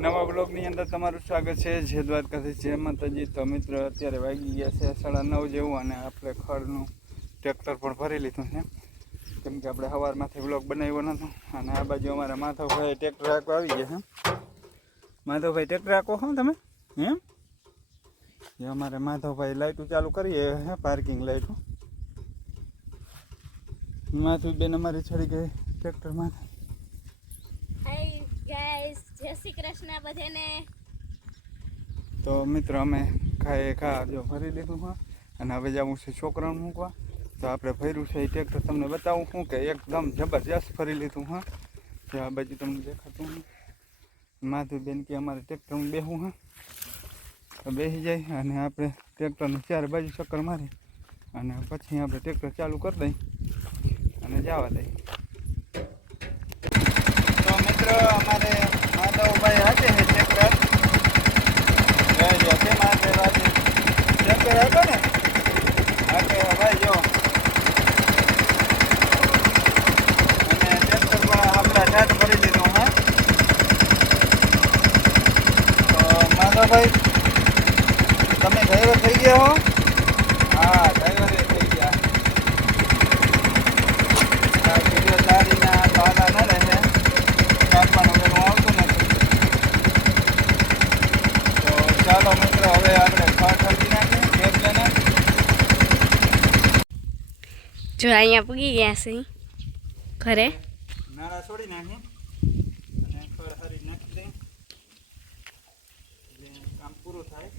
નવા બ્લોગની અંદર તમારું સ્વાગત છે. જે દ્વારકાથી જય માતાજી. તો મિત્ર, અત્યારે વાગી ગયા છે સાડા નવ જેવું અને આપણે ખડનું ટ્રેક્ટર પણ ભરી લીધું છે. કેમ કે આપણે સવારમાંથી બ્લોગ બનાવ્યો નહોતો અને આ બાજુ અમારા માધવભાઈ ટ્રેક્ટર રાખવા આવી ગયા છે. માધવભાઈ, ટ્રેક્ટર આખો હો તમે? એમ એ અમારે માધવભાઈ લાઈટું ચાલુ કરીએ હે પાર્કિંગ લાઇટો માથું બેન અમારી ચડી ગઈ ટ્રેક્ટર માથે હાય ગાઈસ જય શ્રી કૃષ્ણ બધાને. તો મિત્ર, અમે ખાએ ખા, જો ભરી લીધું, હા. અને હવે જવું છે છોકરાને મૂકવા. તો આપણે ભર્યું છે એ ટ્રેક્ટર તમને બતાવું શું કે એકદમ જબરજસ્ત ફરી લીધું, હા. જે આ બાજુ તમને દેખાતું નહીં માધુબેન કે અમારે ટ્રેક્ટરમાં બેહવું હા. તો બેસી જાય અને આપણે ટ્રેક્ટરની ચાર બાજુ ચક્કર મારી. અને પછી આપણે ટ્રેક્ટર ચાલુ કરી દઈ અને જવા દઈ. તો મિત્રો, અમારે માધવભાઈ હાથે ટ્રેક્ટર જય જય માથે રાતે ટ્રેક્ટર હતો ને? હાથે ભાઈ, જો. અને ટ્રેક્ટર પણ આપણા ભરી લીધું હા. તો, માધવભાઈ, તમે ડ્રાઈવર થઈ ગયા હા ડ્રાઈવર થઈ ગયા આ વીડિયો સાડીના ભાડા ન રહે કાપવાનું વેલું આવતું નથી તો ચાલો મિત્રો હવે આપણે ખાટ હલવી નાખીએ કેબ લઈને જો અહીંયા પૂગી ગયા છે. ઘરે? નાળા છોડી નાખીએ અને ખડ હરી નાખી દે. એટલે કામ પૂરું થાય.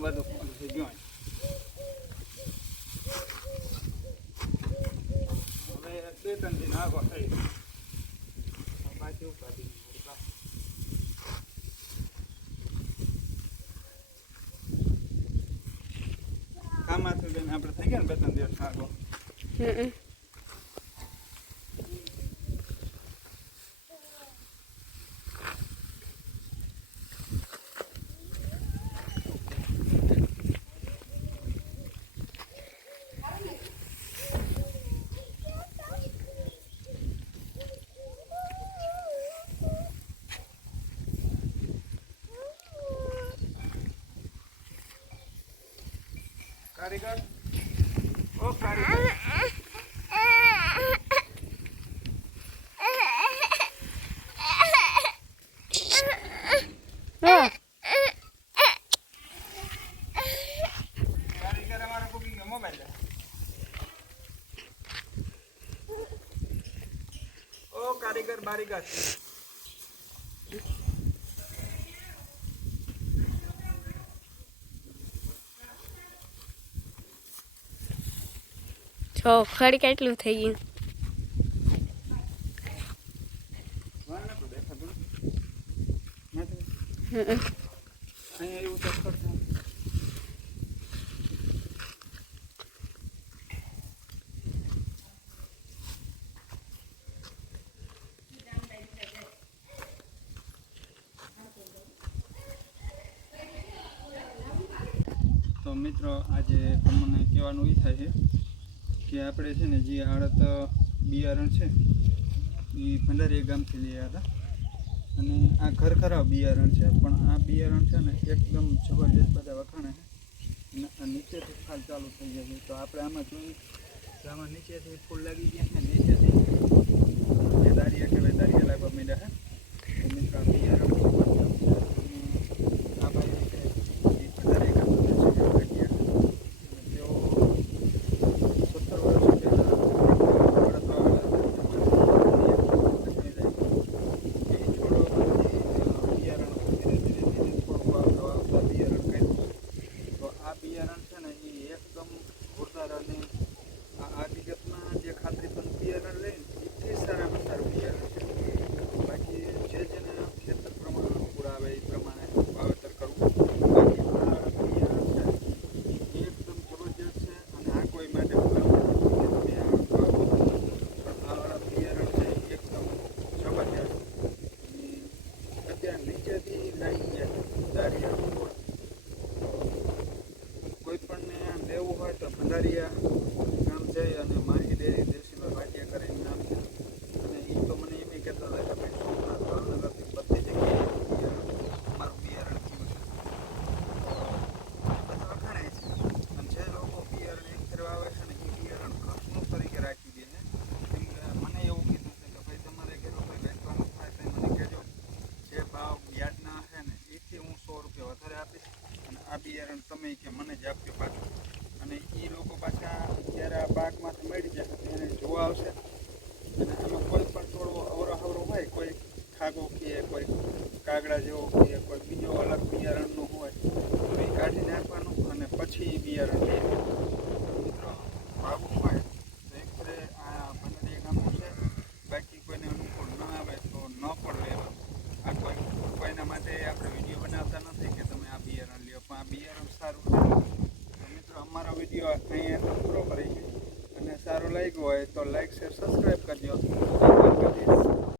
બધું હવે દિન આગો થઈ પાછી ઉપાડી કામાથી આપણે થઈ ગયા ને બે ત્રણ દિવસ આગો. કારીગર ઓ કારીગર કારીગર અમારો બુકિંગ મોબાઈલ ઓ કારીગર બારીગર જો ખડ કેટલું થઈ ગયું. તો મિત્રો આજે તમને કહેવાનું એ થાય છે કે આપણે છે ને જે આડત બિયારણ છે, એ ભંડારીયા ગામથી લઈ આવ્યા હતા. અને આ ઘર ખરાબ બિયારણ છે, પણ આ બિયારણ છે ને એકદમ જબરજસ્ત બધા વખાણે છે. નીચેથી ફાલ ચાલુ થઈ જાય છે. તો આપણે આમાં જોઈએ તો આમાં નીચેથી ફૂલ લાગી ગયા છે. બિયારણ છે ને એ એકદમ જોરદાર અને આ વિગતમાં જે ખાતરી પણ બિયારણ લે એ સારા સારું બિયારણ છે. બાકી જે જેને ખેતર પ્રમાણે અનુકૂળ આવે એ પ્રમાણે વાવેતર કરવું. બાકી આ બિયારણ છે એ એકદમ જબરજસ્ત છે અને આ કોઈ માટે અત્યારે નીચેથી લાઈ ગયા દારિયા. Maria. બિયારણ મિત્રો વાવવું હોય તો એક આ પંદરી ગામનું છે, બાકી કોઈને અનુકૂળ ન આવે તો ન પણ લેવા. આ કોઈ કોઈના માટે આપણે વીડિયો બનાવતા નથી કે તમે આ બિયારણ લ્યો, પણ આ બિયારણ સારું મિત્રો, અમારો વીડિયો અહીંયા પૂરો કરી અને સારું લાગ્યું હોય તો લાઈક શેર સબસ્ક્રાઈબ કરજો.